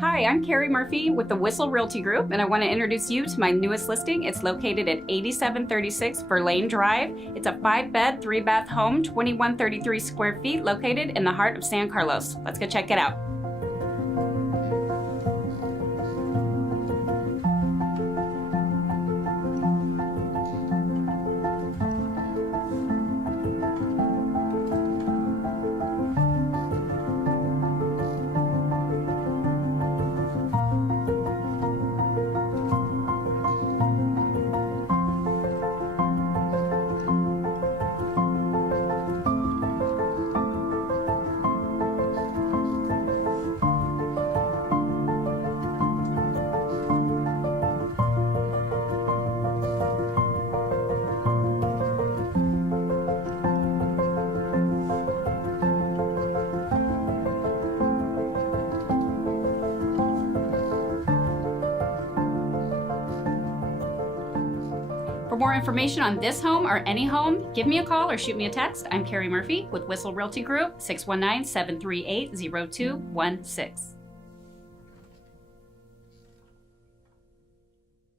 Hi, I'm Carrie Murphy with the Whissel Realty Group, and I want to introduce you to my newest listing. It's located at 8736 Verlane Drive. It's a 5-bed, 3-bath home, 2133 square feet, located in the heart of San Carlos. Let's go check it out. For more information on this home or any home, give me a call or shoot me a text. I'm Carrie Murphy with Whissel Realty Group, 619-738-0216.